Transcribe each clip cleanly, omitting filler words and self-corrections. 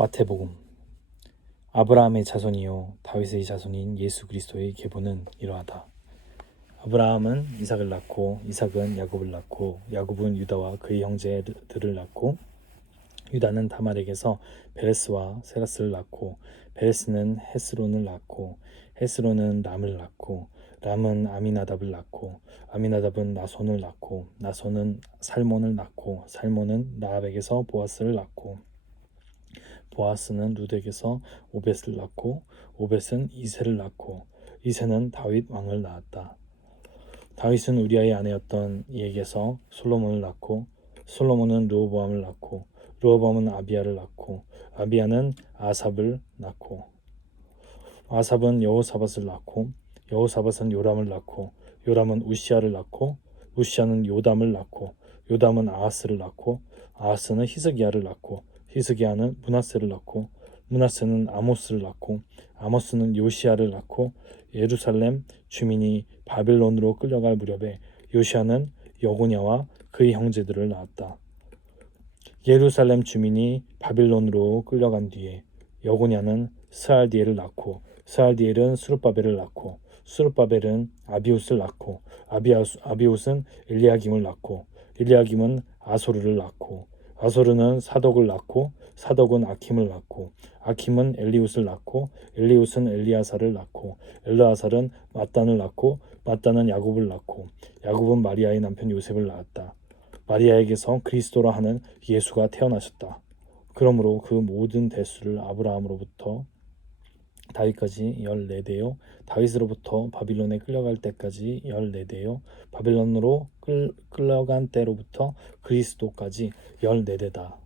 마태복음. 아브라함의 자손이요 다윗의 자손인 예수 그리스도의 계보는 이러하다. 아브라함은 이삭을 낳고 이삭은 야곱을 낳고 야곱은 유다와 그의 형제들을 낳고 유다는 다말에게서 베레스와 세라스를 낳고 베레스는 헤스론을 낳고 헤스론은 람을 낳고 람은 아미나답을 낳고 아미나답은 나손을 낳고 나손은 살몬을 낳고 살몬은 라합에게서 보아스를 낳고 보아스는 룻에게서 오벳을 낳고 오벳은 이새를 낳고 이새는 다윗 왕을 낳았다. 다윗은 우리아의 아내였던 이에게서 솔로몬을 낳고 솔로몬은 르호보암을 낳고 르호보암은 아비야를 낳고 아비야는 아삽을 낳고 아삽은 여호사밧을 낳고 여호사밧은 요람을 낳고 요람은 우시아를 낳고 우시아는 요담을 낳고 요담은 아하스를 낳고 아하스는 히스기야를 낳고 히스기야는 므낫세를 낳고 므낫세는 아모스를 낳고 아모스는 요시야를 낳고 예루살렘 주민이 바빌론으로 끌려갈 무렵에 요시야는 여고냐와 그의 형제들을 낳았다. 예루살렘 주민이 바빌론으로 끌려간 뒤에 여고냐는 스알디엘을 낳고 스알디엘은 수룹바벨을 낳고 수룹바벨은 아비웃을 낳고 아비웃은 엘리야김을 낳고 엘리야김은 아소르를 낳고 아소르는 사독을 낳고 사독은 아킴을 낳고 아킴은 엘리웃을 낳고 엘리웃은 엘리아사를 낳고 엘르아살은 mat단을 낳고 mat단은 야곱을 낳고 야곱은 마리아의 남편 요셉을 낳았다. 마리아에게서 그리스도라 하는 예수가 태어나셨다. 그러므로 그 모든 대수를 아브라함으로부터 다윗까지 14대요 다윗으로부터 바빌론에 끌려갈 때까지 14대요 바빌론으로 끌려간 때로부터 그리스도까지 14대다.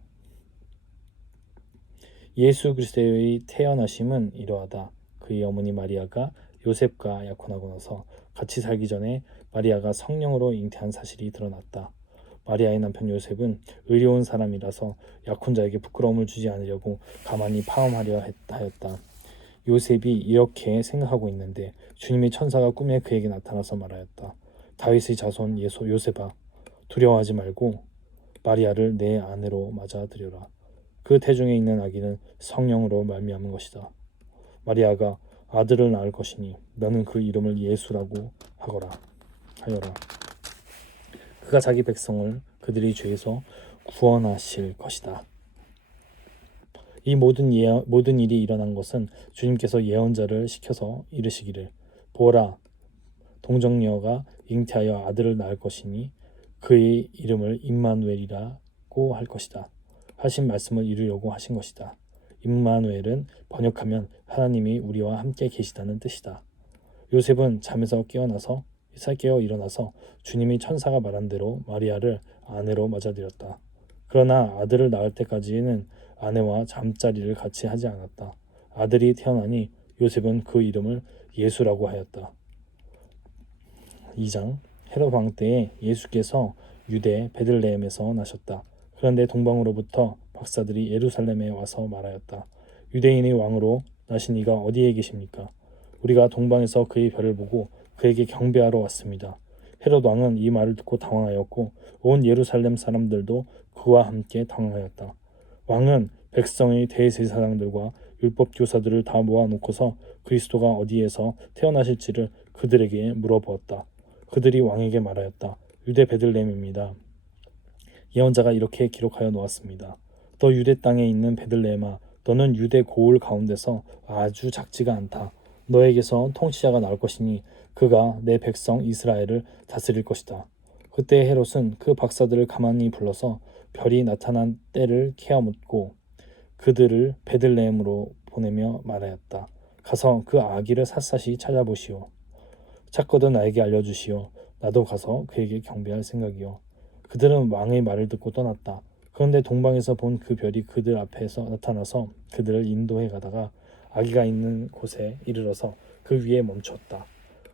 예수 그리스도의 태어나심은 이러하다. 그의 어머니 마리아가 요셉과 약혼하고 나서 같이 살기 전에 마리아가 성령으로 잉태한 사실이 드러났다. 마리아의 남편 요셉은 의로운 사람이라서 약혼자에게 부끄러움을 주지 않으려고 가만히 파음하려 하였다. 요셉이 이렇게 생각하고 있는데 주님의 천사가 꿈에 그에게 나타나서 말하였다. 다윗의 자손 요셉아, 두려워하지 말고 마리아를 내 아내로 맞아들여라. 그 태중에 있는 아기는 성령으로 말미암은 것이다. 마리아가 아들을 낳을 것이니 너는 그 이름을 예수라고 하여라. 그가 자기 백성을 그들의 죄에서 구원하실 것이다. 이 모든 일이 일어난 것은 주님께서 예언자를 시켜서 이르시기를 보라, 동정녀가 잉태하여 아들을 낳을 것이니 그의 이름을 임마누엘이라고 할 것이다. 하신 말씀을 이루려고 하신 것이다. 임마누엘은 번역하면 하나님이 우리와 함께 계시다는 뜻이다. 요셉은 잠에서 깨어 일어나서 주님이 천사가 말한 대로 마리아를 아내로 맞아들였다. 그러나 아들을 낳을 때까지는 아내와 잠자리를 같이 하지 않았다. 아들이 태어나니 요셉은 그 이름을 예수라고 하였다. 2장. 헤롯 왕 때에 예수께서 유대 베들레헴에서 나셨다. 그런데 동방으로부터 박사들이 예루살렘에 와서 말하였다. 유대인의 왕으로 나신 이가 어디에 계십니까? 우리가 동방에서 그의 별을 보고 그에게 경배하러 왔습니다. 헤롯 왕은 이 말을 듣고 당황하였고 온 예루살렘 사람들도 그와 함께 당황하였다. 왕은 백성의 대제사장들과 율법 교사들을 다 모아놓고서 그리스도가 어디에서 태어나실지를 그들에게 물어보았다. 그들이 왕에게 말하였다. 유대 베들레헴입니다. 예언자가 이렇게 기록하여 놓았습니다. 너 유대 땅에 있는 베들레헴아, 너는 유대 고을 가운데서 아주 작지가 않다. 너에게서 통치자가 나올 것이니 그가 내 백성 이스라엘을 다스릴 것이다. 그때 헤롯은 그 박사들을 가만히 불러서 별이 나타난 때를 캐묻고 그들을 베들레헴으로 보내며 말하였다. 가서 그 아기를 샅샅이 찾아보시오. 찾거든 나에게 알려주시오. 나도 가서 그에게 경배할 생각이오. 그들은 왕의 말을 듣고 떠났다. 그런데 동방에서 본 그 별이 그들 앞에서 나타나서 그들을 인도해 가다가 아기가 있는 곳에 이르러서 그 위에 멈췄다.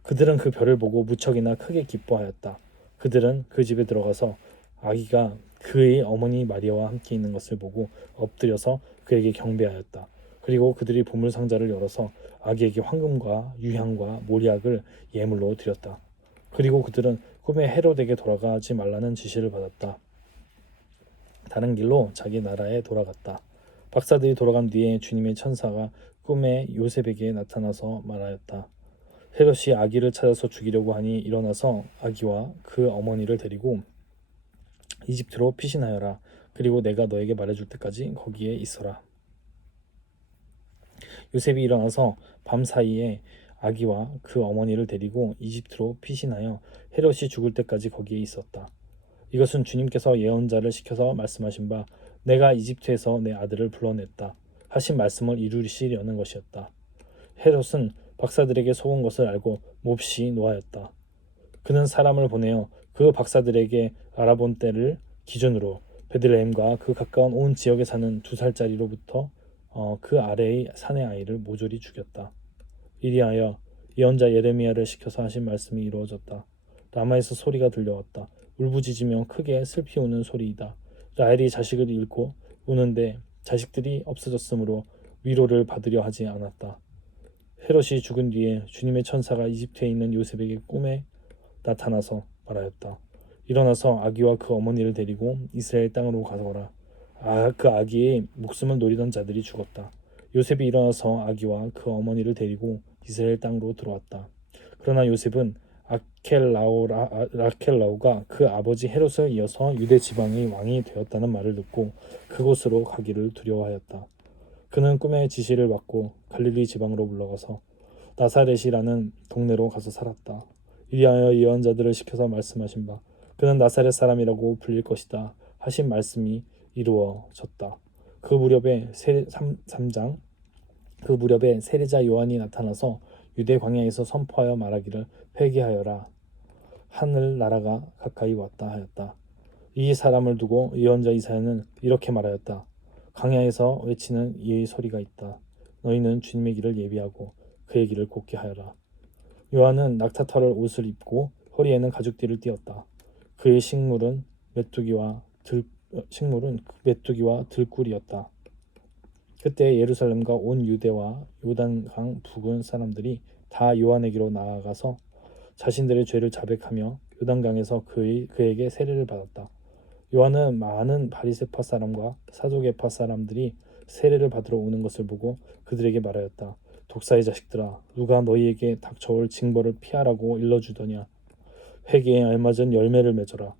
그들은 그 별을 보고 무척이나 크게 기뻐하였다. 그들은 그 집에 들어가서 아기가 그의 어머니 마리아와 함께 있는 것을 보고 엎드려서 그에게 경배하였다. 그리고 그들이 보물 상자를 열어서 아기에게 황금과 유향과 몰약을 예물로 드렸다. 그리고 그들은 꿈에 헤롯에게 돌아가지 말라는 지시를 받았다. 다른 길로 자기 나라에 돌아갔다. 박사들이 돌아간 뒤에 주님의 천사가 꿈에 요셉에게 나타나서 말하였다. 헤롯이 아기를 찾아서 죽이려고 하니 일어나서 아기와 그 어머니를 데리고 이집트로 피신하여라. 그리고 내가 너에게 말해줄 때까지 거기에 있어라. 요셉이 일어나서 밤 사이에 아기와 그 어머니를 데리고 이집트로 피신하여 헤롯이 죽을 때까지 거기에 있었다. 이것은 주님께서 예언자를 시켜서 말씀하신 바 내가 이집트에서 내 아들을 불러냈다 하신 말씀을 이루시려는 것이었다. 헤롯은 박사들에게 속은 것을 알고 몹시 노하였다. 그는 사람을 보내어 그 박사들에게 알아본 때를 기준으로 베들레헴과 그 가까운 온 지역에 사는 2살짜리로부터 그 아래의 산의 아이를 모조리 죽였다. 이리하여 예언자 예레미야를 시켜서 하신 말씀이 이루어졌다. 라마에서 소리가 들려왔다. 울부짖으며 크게 슬피 우는 소리이다. 라헬이 자식을 잃고 우는데 자식들이 없어졌으므로 위로를 받으려 하지 않았다. 헤롯이 죽은 뒤에 주님의 천사가 이집트에 있는 요셉에게 꿈에 나타나서 말하였다. 일어나서 아기와 그 어머니를 데리고 이스라엘 땅으로 가거라. 그 아기의 목숨을 노리던 자들이 죽었다. 요셉이 일어나서 아기와 그 어머니를 데리고 이스라엘 땅으로 들어왔다. 그러나 요셉은 라켈라오가 그 아버지 헤롯을 이어서 유대 지방의 왕이 되었다는 말을 듣고 그곳으로 가기를 두려워하였다. 그는 꿈의 지시를 받고 갈릴리 지방으로 물러가서 나사렛이라는 동네로 가서 살았다. 이리하여 예언자들을 시켜서 말씀하신 바 그는 나사렛 사람이라고 불릴 것이다 하신 말씀이 이루어졌다. 그 무렵에 세례자 요한이 나타나서 유대 광야에서 선포하여 말하기를 회개하여라 하늘 나라가 가까이 왔다 하였다. 이 사람을 두고 예언자 이사야는 이렇게 말하였다. 광야에서 외치는 이의 소리가 있다. 너희는 주님의 길을 예비하고 그의 길을 곧게 하여라. 요한은 낙타털 옷을 입고 허리에는 가죽띠를 띠었다. 그의 식물은 메뚜기와 들꿀이었다. 그때 예루살렘과 온 유대와 요단강 부근 사람들이 다 요한에게로 나아가서 자신들의 죄를 자백하며 요단강에서 그에게 세례를 받았다. 요한은 많은 바리새파 사람과 사두개파 사람들이 세례를 받으러 오는 것을 보고 그들에게 말하였다. 독사의 자식들아, 누가 너희에게 닥쳐올 징벌을 피하라고 일러주더냐. 회개에 알맞은 열매를 맺어라.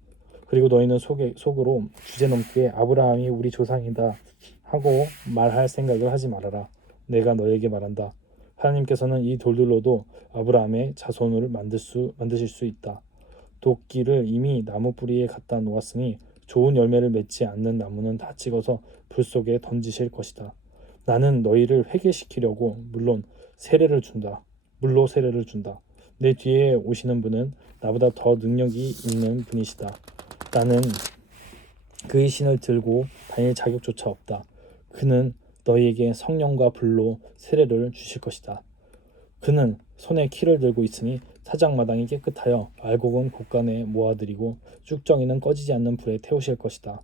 그리고 너희는 속으로 주제넘게 아브라함이 우리 조상이다 하고 말할 생각을 하지 말아라. 내가 너에게 말한다. 하나님께서는 이 돌들로도 아브라함의 자손을 만드실 수 있다. 도끼를 이미 나무 뿌리에 갖다 놓았으니 좋은 열매를 맺지 않는 나무는 다 찍어서 불 속에 던지실 것이다. 나는 너희를 회개시키려고 물로 세례를 준다. 내 뒤에 오시는 분은 나보다 더 능력이 있는 분이시다. 나는 그의 신을 들고 다닐 자격조차 없다. 그는 너희에게 성령과 불로 세례를 주실 것이다. 그는 손에 키를 들고 있으니 사장마당이 깨끗하여 알곡은 곳간에 모아들이고 쭉정이는 꺼지지 않는 불에 태우실 것이다.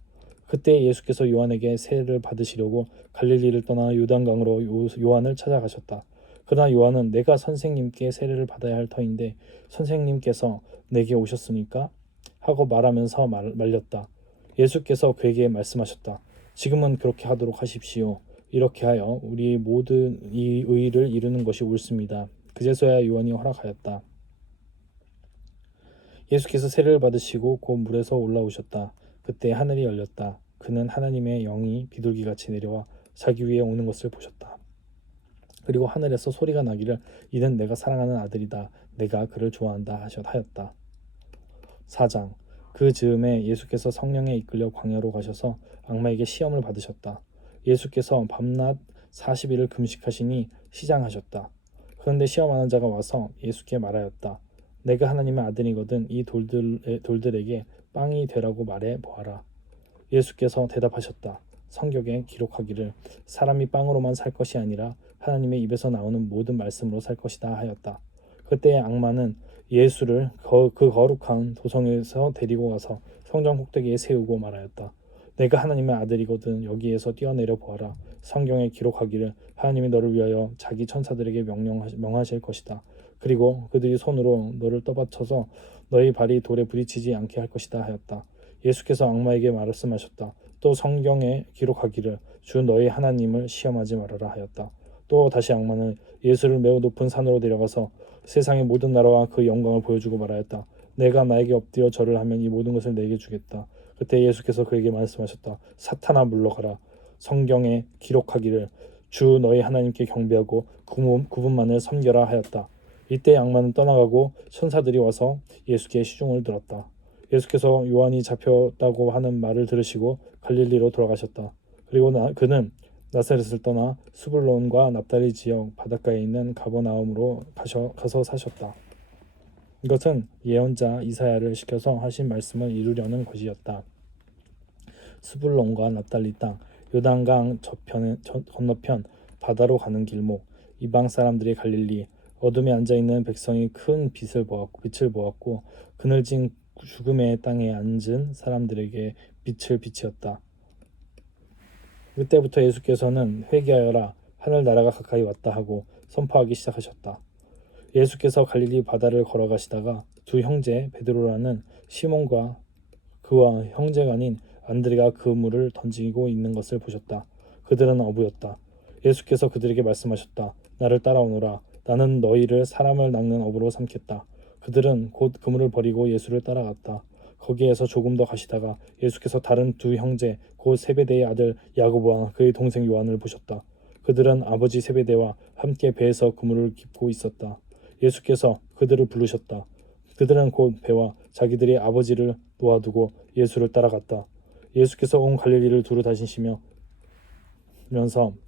그때 예수께서 요한에게 세례를 받으시려고 갈릴리를 떠나 요단강으로 요한을 찾아가셨다. 그러나 요한은 내가 선생님께 세례를 받아야 할 터인데 선생님께서 내게 오셨습니까? 하고 말하면서 말렸다. 예수께서 그에게 말씀하셨다. 지금은 그렇게 하도록 하십시오. 이렇게 하여 우리의 모든 이 의를 이루는 것이 옳습니다. 그제서야 요한이 허락하였다. 예수께서 세례를 받으시고 곧 물에서 올라오셨다. 그때 하늘이 열렸다. 그는 하나님의 영이 비둘기같이 내려와 자기 위에 오는 것을 보셨다. 그리고 하늘에서 소리가 나기를 이는 내가 사랑하는 아들이다. 내가 그를 좋아한다 하였다. 4장 그 즈음에 예수께서 성령에 이끌려 광야로 가셔서 악마에게 시험을 받으셨다. 예수께서 밤낮 40일을 금식하시니 시장하셨다. 그런데 시험하는 자가 와서 예수께 말하였다. 내가 하나님의 아들이거든 이 돌들에게 빵이 되라고 말해 보아라. 예수께서 대답하셨다. 성경에 기록하기를 사람이 빵으로만 살 것이 아니라 하나님의 입에서 나오는 모든 말씀으로 살 것이다 하였다. 그때 악마는 예수를 그 거룩한 도성에서 데리고 가서 성전 꼭대기에 세우고 말하였다. 내가 하나님의 아들이거든 여기에서 뛰어내려 보아라. 성경에 기록하기를 하나님이 너를 위하여 자기 천사들에게 명하실 것이다. 그리고 그들이 손으로 너를 떠받쳐서 너희 발이 돌에 부딪히지 않게 할 것이다 하였다. 예수께서 악마에게 말씀하셨다. 또 성경에 기록하기를 주 너희 하나님을 시험하지 말아라 하였다. 또 다시 악마는 예수를 매우 높은 산으로 데려가서 세상의 모든 나라와 그 영광을 보여주고 말하였다. 내가 나에게 엎드려 절을 하면 이 모든 것을 내게 주겠다. 그때 예수께서 그에게 말씀하셨다. 사탄아 물러가라. 성경에 기록하기를 주 너희 하나님께 경배하고 그분만을 섬겨라 하였다. 이때 악마는 떠나가고 천사들이 와서 예수께 시중을 들었다. 예수께서 요한이 잡혔다고 하는 말을 들으시고 갈릴리로 돌아가셨다. 그리고 그는 나사렛을 떠나 스불론과 납달리 지역 바닷가에 있는 가버나움으로 가서 사셨다. 이것은 예언자 이사야를 시켜서 하신 말씀을 이루려는 것이었다. 스불론과 납달리 땅, 요단강 건너편 바다로 가는 길목, 이방 사람들의 갈릴리, 어둠에 앉아있는 백성이 큰 빛을 보았고 그늘진 죽음의 땅에 앉은 사람들에게 빛을 비치었다. 그때부터 예수께서는 회개하여라 하늘 나라가 가까이 왔다 하고 선포하기 시작하셨다. 예수께서 갈릴리 바다를 걸어가시다가 두 형제 베드로라는 시몬과 그와 형제가 아닌 안드레가 그 물을 던지고 있는 것을 보셨다. 그들은 어부였다. 예수께서 그들에게 말씀하셨다. 나를 따라오너라. 나는 너희를 사람을 낚는 어부로 삼겠다. 그들은 곧 그물을 버리고 예수를 따라갔다. 거기에서 조금 더 가시다가 예수께서 다른 두 형제 곧 세베대의 아들 야고보와 그의 동생 요한을 보셨다. 그들은 아버지 세베대와 함께 배에서 그물을 깁고 있었다. 예수께서 그들을 부르셨다. 그들은 곧 배와 자기들의 아버지를 놓아두고 예수를 따라갔다. 예수께서 온 갈릴리를 두루 다니시면서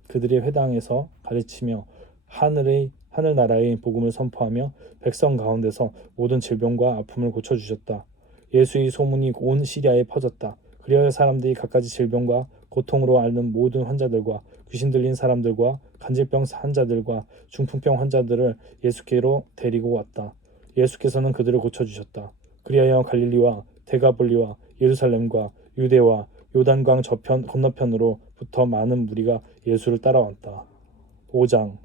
그들의 회당에서 가르치며 하늘 나라의 복음을 선포하며 백성 가운데서 모든 질병과 아픔을 고쳐주셨다. 예수의 소문이 온 시리아에 퍼졌다. 그리하여 사람들이 갖가지 질병과 고통으로 앓는 모든 환자들과 귀신 들린 사람들과 간질병 환자들과 중풍병 환자들을 예수께로 데리고 왔다. 예수께서는 그들을 고쳐주셨다. 그리하여 갈릴리와 데가볼리와 예루살렘과 유대와 요단강 건너편으로부터 많은 무리가 예수를 따라왔다. 5장.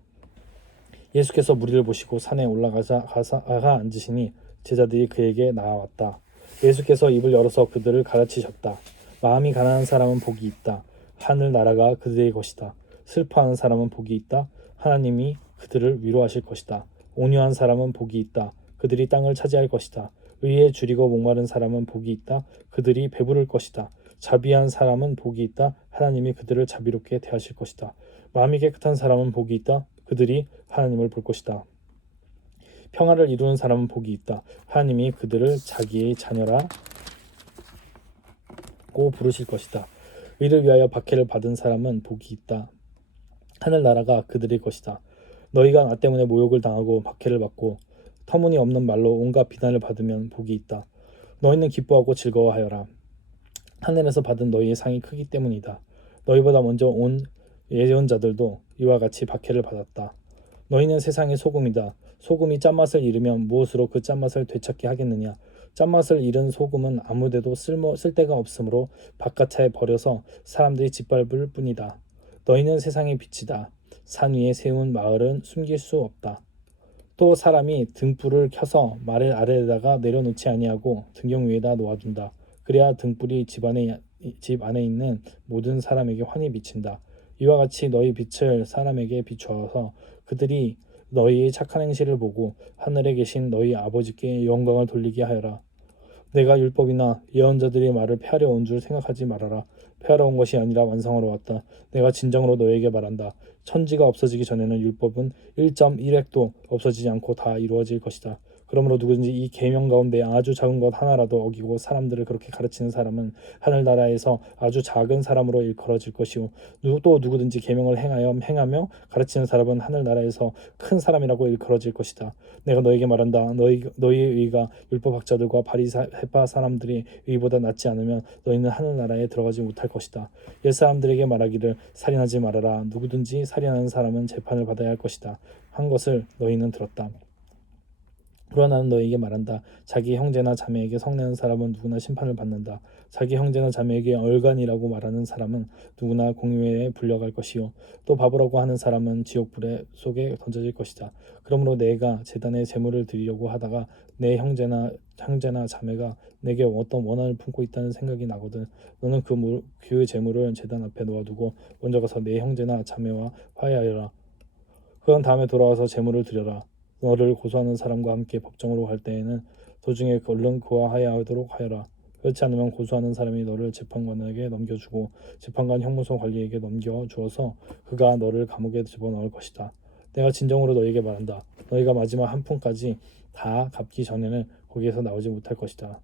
예수께서 무리를 보시고 산에 올라가가 앉으시니 제자들이 그에게 나아왔다. 예수께서 입을 열어서 그들을 가르치셨다. 마음이 가난한 사람은 복이 있다. 하늘 나라가 그들의 것이다. 슬퍼하는 사람은 복이 있다. 하나님이 그들을 위로하실 것이다. 온유한 사람은 복이 있다. 그들이 땅을 차지할 것이다. 의에 줄이고 목마른 사람은 복이 있다. 그들이 배부를 것이다. 자비한 사람은 복이 있다. 하나님이 그들을 자비롭게 대하실 것이다. 마음이 깨끗한 사람은 복이 있다. 그들이 하나님을 볼 것이다. 평화를 이루는 사람은 복이 있다. 하나님이 그들을 자기의 자녀라고 부르실 것이다. 이를 위하여 박해를 받은 사람은 복이 있다. 하늘 나라가 그들의 것이다. 너희가 나 때문에 모욕을 당하고 박해를 받고 터무니없는 말로 온갖 비난을 받으면 복이 있다. 너희는 기뻐하고 즐거워하여라. 하늘에서 받은 너희의 상이 크기 때문이다. 너희보다 먼저 온 예언자들도 이와 같이 박해를 받았다. 너희는 세상의 소금이다. 소금이 짠맛을 잃으면 무엇으로 그 짠맛을 되찾게 하겠느냐. 짠맛을 잃은 소금은 아무데도 쓸데가 없으므로 바깥차에 버려서 사람들이 짓밟을 뿐이다. 너희는 세상의 빛이다. 산 위에 세운 마을은 숨길 수 없다. 또 사람이 등불을 켜서 말 아래에다가 내려놓지 아니하고 등경 위에다 놓아둔다. 그래야 등불이 집 안에 있는 모든 사람에게 환히 비친다. 이와 같이 너희 빛을 사람에게 비추어서 그들이 너희의 착한 행실을 보고 하늘에 계신 너희 아버지께 영광을 돌리게 하여라. 내가 율법이나 예언자들의 말을 폐하려 온 줄 생각하지 말아라. 폐하러 온 것이 아니라 완성하러 왔다. 내가 진정으로 너에게 말한다. 천지가 없어지기 전에는 율법은 1.1획도 없어지지 않고 다 이루어질 것이다. 그러므로 누구든지 이 계명 가운데 아주 작은 것 하나라도 어기고 사람들을 그렇게 가르치는 사람은 하늘나라에서 아주 작은 사람으로 일컬어질 것이요 또 누구든지 계명을 행하며 가르치는 사람은 하늘나라에서 큰 사람이라고 일컬어질 것이다. 내가 너에게 말한다. 너희의 의가 율법학자들과 바리새파 사람들의 의보다 낫지 않으면 너희는 하늘나라에 들어가지 못할 것이다. 옛사람들에게 말하기를 살인하지 말아라. 누구든지 살인하는 사람은 재판을 받아야 할 것이다. 한 것을 너희는 들었다. 그러나 나는 너에게 말한다. 자기 형제나 자매에게 성내는 사람은 누구나 심판을 받는다. 자기 형제나 자매에게 얼간이라고 말하는 사람은 누구나 공회에 불려갈 것이요 또 바보라고 하는 사람은 지옥불에 속에 던져질 것이다. 그러므로 내가 제단에 제물을 드리려고 하다가 내 형제나 자매가 내게 어떤 원한을 품고 있다는 생각이 나거든 너는 그 제물을 제단 앞에 놓아두고 먼저 가서 내 형제나 자매와 화해하여라. 그런 다음에 돌아와서 제물을 드려라. 너를 고소하는 사람과 함께 법정으로 갈 때에는 도중에 얼른 그와 화해하도록 하여라. 그렇지 않으면 고소하는 사람이 너를 재판관에게 넘겨주고 재판관 형무소 관리에게 넘겨주어서 그가 너를 감옥에 집어넣을 것이다. 내가 진정으로 너에게 말한다. 너희가 마지막 한 푼까지 다 갚기 전에는 거기에서 나오지 못할 것이다.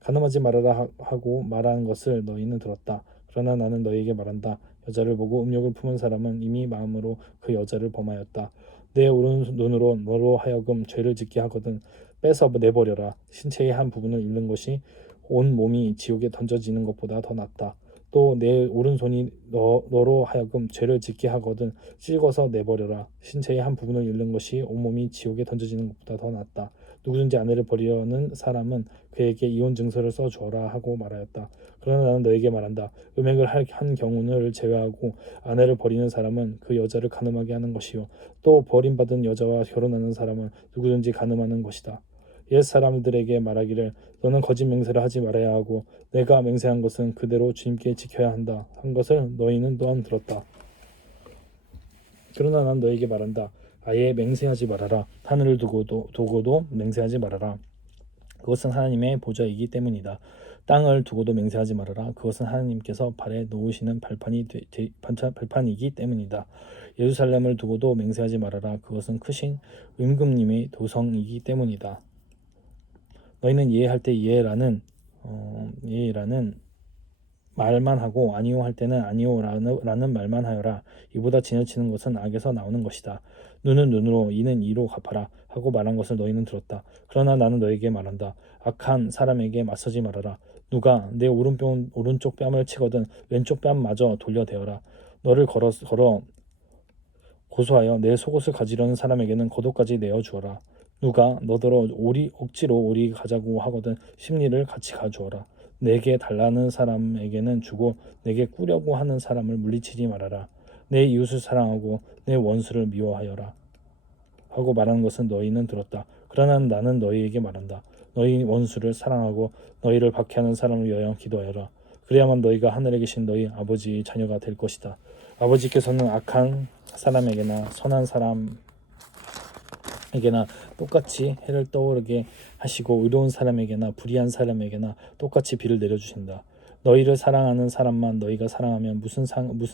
가늠하지 말아라 하고 말하는 것을 너희는 들었다. 그러나 나는 너희에게 말한다. 여자를 보고 음욕을 품은 사람은 이미 마음으로 그 여자를 범하였다. 내 오른눈으로 너로 하여금 죄를 짓게 하거든 빼서 내버려라. 신체의 한 부분을 잃는 것이 온 몸이 지옥에 던져지는 것보다 더 낫다. 또 내 오른손이 너로 하여금 죄를 짓게 하거든 찔거서 내버려라. 신체의 한 부분을 잃는 것이 온몸이 지옥에 던져지는 것보다 더 낫다. 누구든지 아내를 버리려는 사람은 그에게 이혼 증서를 써주어라 하고 말하였다. 그러나 나는 너에게 말한다. 음행을 한 경우를 제외하고 아내를 버리는 사람은 그 여자를 간음하게 하는 것이요 또 버림받은 여자와 결혼하는 사람은 누구든지 간음하는 것이다. 옛 사람들에게 말하기를 너는 거짓 맹세를 하지 말아야 하고 내가 맹세한 것은 그대로 주님께 지켜야 한다 한 것을 너희는 또한 들었다. 그러나 난 너에게 말한다. 아예 맹세하지 말아라. 하늘을 두고도 맹세하지 말아라. 그것은 하나님의 보좌이기 때문이다. 땅을 두고도 맹세하지 말아라. 그것은 하나님께서 발에 놓으시는 발판이기 때문이다. 예루살렘을 두고도 맹세하지 말아라. 그것은 크신 임금님의 도성이기 때문이다. 너희는 이해할 때 이해라는 말만 하고 아니요 할 때는 아니요라는 말만 하여라. 이보다 지나치는 것은 악에서 나오는 것이다. 눈은 눈으로 이는 이로 갚아라 하고 말한 것을 너희는 들었다. 그러나 나는 너에게 말한다. 악한 사람에게 맞서지 말아라. 누가 내 오른쪽 뺨을 치거든 왼쪽 뺨마저 돌려대어라. 너를 걸어 고소하여 내 속옷을 가지려는 사람에게는 겉옷까지 내어 주어라. 누가 너더러 억지로 오리 가자고 하거든 심리를 같이 가주어라. 내게 달라는 사람에게는 주고 내게 꾸려고 하는 사람을 물리치지 말아라. 내 이웃을 사랑하고 내 원수를 미워하여라 하고 말하는 것은 너희는 들었다. 그러나 나는 너희에게 말한다. 너희 원수를 사랑하고 너희를 박해하는 사람을 위하여 기도하여라. 그래야만 너희가 하늘에 계신 너희 아버지의 자녀가 될 것이다. 아버지께서는 악한 사람에게나 선한 사람에게나 똑같이 해를 떠오르게 하시고 의로운 사람에게나 불의한 사람에게나 똑같이 비를 내려주신다. 너희를 사랑하는 사람만 너희가 사랑하면 무슨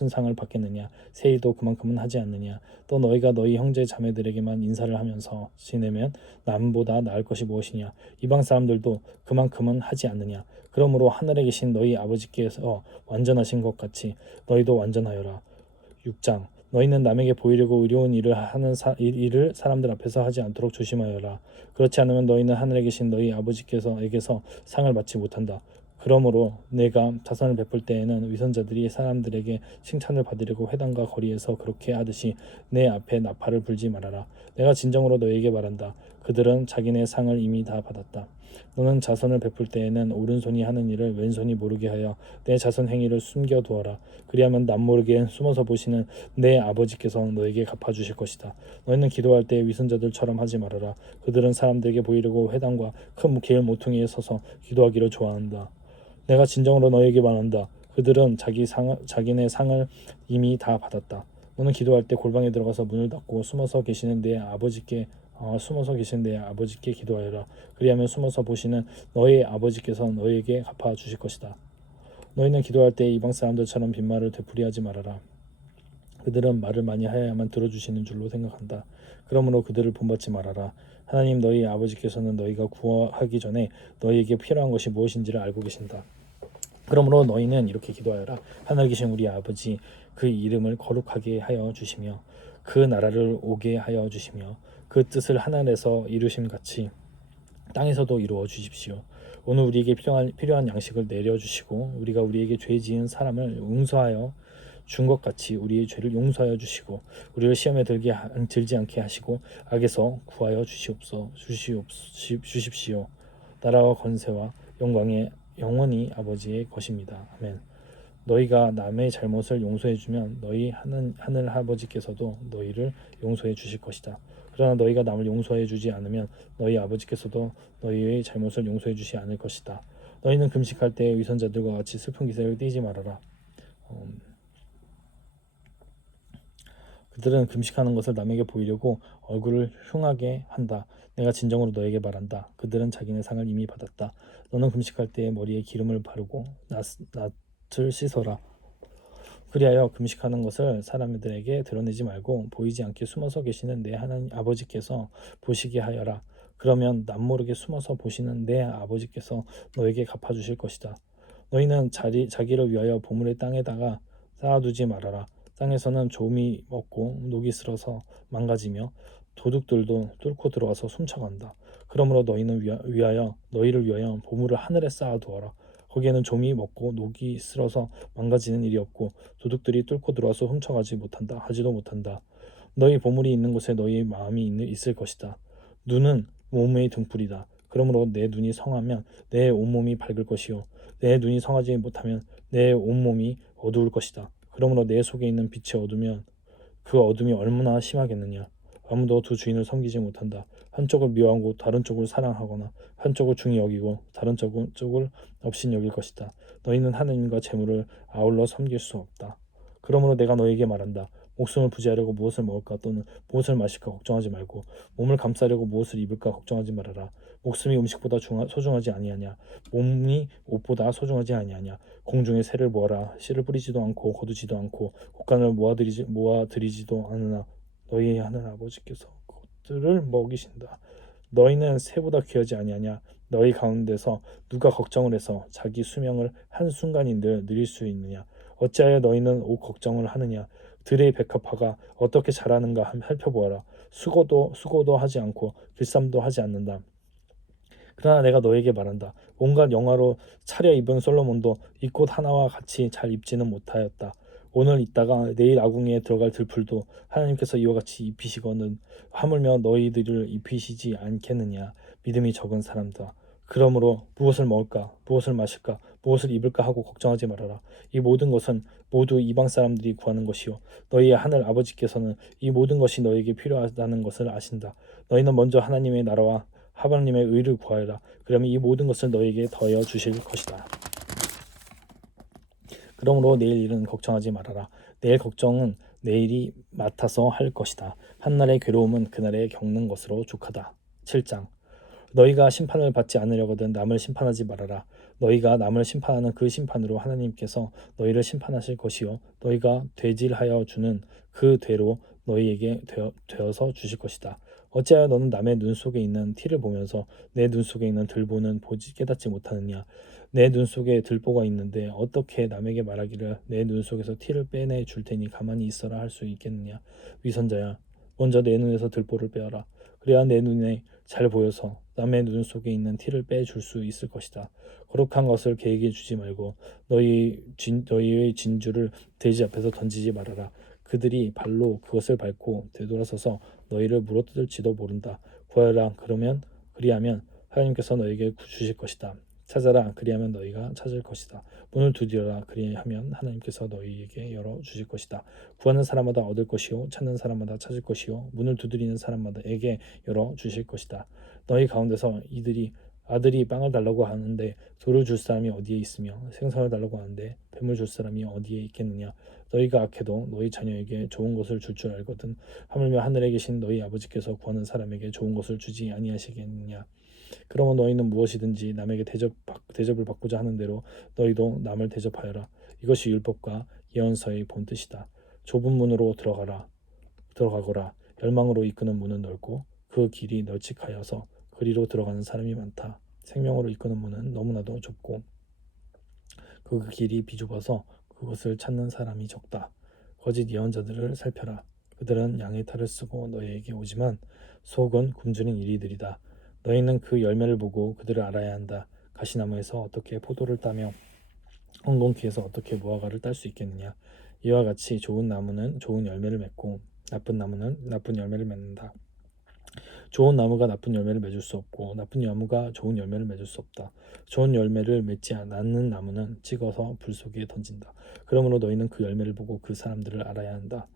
상을 받겠느냐? 세일도 그만큼은 하지 않느냐? 또 너희가 너희 형제 자매들에게만 인사를 하면서 지내면 남보다 나을 것이 무엇이냐? 이방 사람들도 그만큼은 하지 않느냐? 그러므로 하늘에 계신 너희 아버지께서 완전하신 것 같이 너희도 완전하여라. 6장 너희는 남에게 보이려고 의로운 일을 사람들 앞에서 하지 않도록 조심하여라. 그렇지 않으면 너희는 하늘에 계신 너희 아버지께서에게서 상을 받지 못한다. 그러므로 내가 자선을 베풀 때에는 위선자들이 사람들에게 칭찬을 받으려고 회당과 거리에서 그렇게 하듯이 내 앞에 나팔을 불지 말아라. 내가 진정으로 너희에게 말한다. 그들은 자기네 상을 이미 다 받았다. 너는 자선을 베풀 때에는 오른손이 하는 일을 왼손이 모르게 하여 내 자선 행위를 숨겨두어라. 그리하면 남모르게 숨어서 보시는 내 아버지께서 너에게 갚아주실 것이다. 너희는 기도할 때 위선자들처럼 하지 말아라. 그들은 사람들에게 보이려고 회당과 큰 길 모퉁이에 서서 기도하기를 좋아한다. 내가 진정으로 너에게 말한다. 그들은 자기네 상을 이미 다 받았다. 너는 기도할 때 골방에 들어가서 문을 닫고 숨어서 계시는 내 아버지께 기도하여라. 그리하면 숨어서 보시는 너희 아버지께서 너희에게 갚아 주실 것이다. 너희는 기도할 때 이방 사람들처럼 빈말을 되풀이하지 말아라. 그들은 말을 많이 하여야만 들어주시는 줄로 생각한다. 그러므로 그들을 본받지 말아라. 하나님 너희 아버지께서는 너희가 구하기 전에 너희에게 필요한 것이 무엇인지를 알고 계신다. 그러므로 너희는 이렇게 기도하여라. 하늘에 계신 우리 아버지, 그 이름을 거룩하게 하여 주시며 그 나라를 오게 하여 주시며 그 뜻을 하늘에서 이루심 같이 땅에서도 이루어 주십시오. 오늘 우리에게 필요한 양식을 내려주시고 우리가 우리에게 죄 지은 사람을 용서하여 준 것 같이 우리의 죄를 용서하여 주시고 우리를 시험에 들지 않게 하시고 악에서 구하여 주십시오. 나라와 권세와 영광의 영원히 아버지의 것입니다. 아멘. 너희가 남의 잘못을 용서해 주면 너희 하늘 아버지께서도 너희를 용서해 주실 것이다. 그러나 너희가 남을 용서해 주지 않으면 너희 아버지께서도 너희의 잘못을 용서해 주지 않을 것이다. 너희는 금식할 때 위선자들과 같이 슬픈 기색을 띠지 말아라. 그들은 금식하는 것을 남에게 보이려고 얼굴을 흉하게 한다. 내가 진정으로 너에게 말한다. 그들은 자기네 상을 이미 받았다. 너는 금식할 때 머리에 기름을 바르고 낯을 씻어라. 그리하여 금식하는 것을 사람들에게 드러내지 말고 보이지 않게 숨어서 계시는 내 하나님 아버지께서 보시게 하여라. 그러면 남모르게 숨어서 보시는 내 아버지께서 너에게 갚아주실 것이다. 너희는 자기를 위하여 보물을 땅에다가 쌓아두지 말아라. 땅에서는 조미 먹고 녹이 슬어서 망가지며 도둑들도 뚫고 들어와서 훔쳐간다. 그러므로 너희를 위하여 보물을 하늘에 쌓아두어라. 거기에는 조미 먹고 녹이 슬어서 망가지는 일이 없고 도둑들이 뚫고 들어와서 하지도 못한다. 너희 보물이 있는 곳에 너희 마음이 있을 것이다. 눈은 몸의 등불이다. 그러므로 내 눈이 성하면 내 온몸이 밝을 것이요 내 눈이 성하지 못하면 내 온몸이 어두울 것이다. 그러므로 내 속에 있는 빛이 어두면 그 어둠이 얼마나 심하겠느냐. 아무도 두 주인을 섬기지 못한다. 한쪽을 미워하고 다른 쪽을 사랑하거나 한쪽을 중히 여기고 다른 쪽을 없인 여길 것이다. 너희는 하느님과 재물을 아울러 섬길 수 없다. 그러므로 내가 너희에게 말한다. 목숨을 부지하려고 무엇을 먹을까 또는 무엇을 마실까 걱정하지 말고 몸을 감싸려고 무엇을 입을까 걱정하지 말아라. 목숨이 음식보다 소중하지 아니하냐. 몸이 옷보다 소중하지 아니하냐. 공중에 새를 모아라. 씨를 뿌리지도 않고 거두지도 않고 곡간을 모아들이지도 않으나 너희 하늘 아버지께서 그것들을 먹이신다. 너희는 새보다 귀하지 아니하냐. 너희 가운데서 누가 걱정을 해서 자기 수명을 한순간인들 늘릴 수 있느냐. 어찌하여 너희는 옷 걱정을 하느냐. 들의 백합화가 어떻게 자라는가 살펴보아라. 수고도 하지 않고 길쌈도 하지 않는다. 그러나 내가 너에게 말한다. 온갖 영화로 차려입은 솔로몬도 이 꽃 하나와 같이 잘 입지는 못하였다. 오늘 있다가 내일 아궁이에 들어갈 들풀도 하나님께서 이와 같이 입히시거든 하물며 너희들을 입히시지 않겠느냐. 믿음이 적은 사람들아. 그러므로 무엇을 먹을까, 무엇을 마실까, 무엇을 입을까 하고 걱정하지 말아라. 이 모든 것은 모두 이방 사람들이 구하는 것이요 너희의 하늘 아버지께서는 이 모든 것이 너에게 필요하다는 것을 아신다. 너희는 먼저 하나님의 나라와 하나님의 의를 구하여라. 그러면 이 모든 것을 너에게 더하여 주실 것이다. 그러므로 내일 일은 걱정하지 말아라. 내일 걱정은 내일이 맡아서 할 것이다. 한날의 괴로움은 그날에 겪는 것으로 족하다. 7장 너희가 심판을 받지 않으려거든 남을 심판하지 말아라. 너희가 남을 심판하는 그 심판으로 하나님께서 너희를 심판하실 것이요 너희가 되질하여 주는 그 되로 너희에게 되어서 주실 것이다. 어찌하여 너는 남의 눈 속에 있는 티를 보면서 내 눈 속에 있는 들보는 깨닫지 못하느냐. 내 눈 속에 들보가 있는데 어떻게 남에게 말하기를 내 눈 속에서 티를 빼내 줄 테니 가만히 있어라 할 수 있겠느냐. 위선자야, 먼저 내 눈에서 들보를 빼어라. 그래야 내 눈에 잘 보여서 남의 눈 속에 있는 티를 빼줄 수 있을 것이다. 거룩한 것을 계획해 주지 말고 너희의 진주를 돼지 앞에서 던지지 말아라. 그들이 발로 그것을 밟고 되돌아서서 너희를 물어뜯을지도 모른다. 구하여라. 그리하면 하나님께서 너에게 주실 것이다. 찾아라. 그리하면 너희가 찾을 것이다. 문을 두드려라. 그리하면 하나님께서 너희에게 열어 주실 것이다. 구하는 사람마다 얻을 것이요 찾는 사람마다 찾을 것이요 문을 두드리는 사람마다에게 열어 주실 것이다. 너희 가운데서 아들이 빵을 달라고 하는데 돌을 줄 사람이 어디에 있으며 생선을 달라고 하는데 뱀을 줄 사람이 어디에 있겠느냐. 너희가 악해도 너희 자녀에게 좋은 것을 줄 알거든 하물며 하늘에 계신 너희 아버지께서 구하는 사람에게 좋은 것을 주지 아니하시겠느냐. 그러면 너희는 무엇이든지 남에게 대접을 받고자 하는 대로 너희도 남을 대접하여라. 이것이 율법과 예언서의 본뜻이다. 좁은 문으로 들어가거라. 열망으로 이끄는 문은 넓고 그 길이 널찍하여서 그리로 들어가는 사람이 많다. 생명으로 이끄는 문은 너무나도 좁고 그 길이 비좁아서 그것을 찾는 사람이 적다. 거짓 예언자들을 살펴라. 그들은 양의 탈을 쓰고 너희에게 오지만 속은 굶주린 이리들이다. 너희는 그 열매를 보고 그들을 알아야 한다. 가시나무에서 어떻게 포도를 따며 엉겅퀴에서 어떻게 무화과를 딸 수 있겠느냐. 이와 같이 좋은 나무는 좋은 열매를 맺고 나쁜 나무는 나쁜 열매를 맺는다. 좋은 나무가 나쁜 열매를 맺을 수 없고 나쁜 나무가 좋은 열매를 맺을 수 없다. 좋은 열매를 맺지 않는 나무는 찍어서 불 속에 던진다. 그러므로 너희는 그 열매를 보고 그 사람들을 알아야 한다.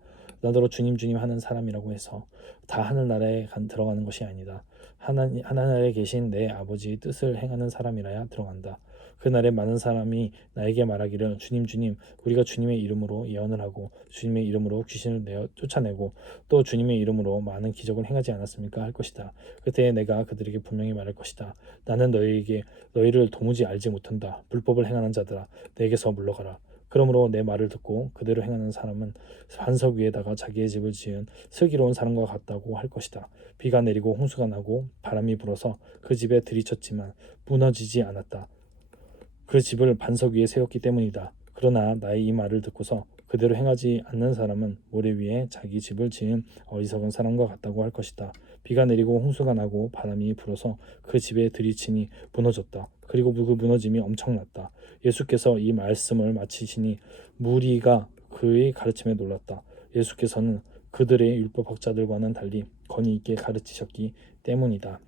나더러 주님 주님 하는 사람이라고 해서 다 하늘나라에 들어가는 것이 아니다. 하나님에 계신 내 아버지의 뜻을 행하는 사람이라야 들어간다. 그날에 많은 사람이 나에게 말하기를 주님 주님 우리가 주님의 이름으로 예언을 하고 주님의 이름으로 귀신을 내어 쫓아내고 또 주님의 이름으로 많은 기적을 행하지 않았습니까? 할 것이다. 그때 내가 그들에게 분명히 말할 것이다. 나는 너희를 도무지 알지 못한다. 불법을 행하는 자들아 내게서 물러가라. 그러므로 내 말을 듣고 그대로 행하는 사람은 반석 위에다가 자기의 집을 지은 슬기로운 사람과 같다고 할 것이다. 비가 내리고 홍수가 나고 바람이 불어서 그 집에 들이쳤지만 무너지지 않았다. 그 집을 반석 위에 세웠기 때문이다. 그러나 나의 이 말을 듣고서 그대로 행하지 않는 사람은 모래 위에 자기 집을 지은 어리석은 사람과 같다고 할 것이다. 비가 내리고 홍수가 나고 바람이 불어서 그 집에 들이치니 무너졌다. 그리고 그 무너짐이 엄청났다. 예수께서 이 말씀을 마치시니 무리가 그의 가르침에 놀랐다. 예수께서는 그들의 율법학자들과는 달리 권위 있게 가르치셨기 때문이다.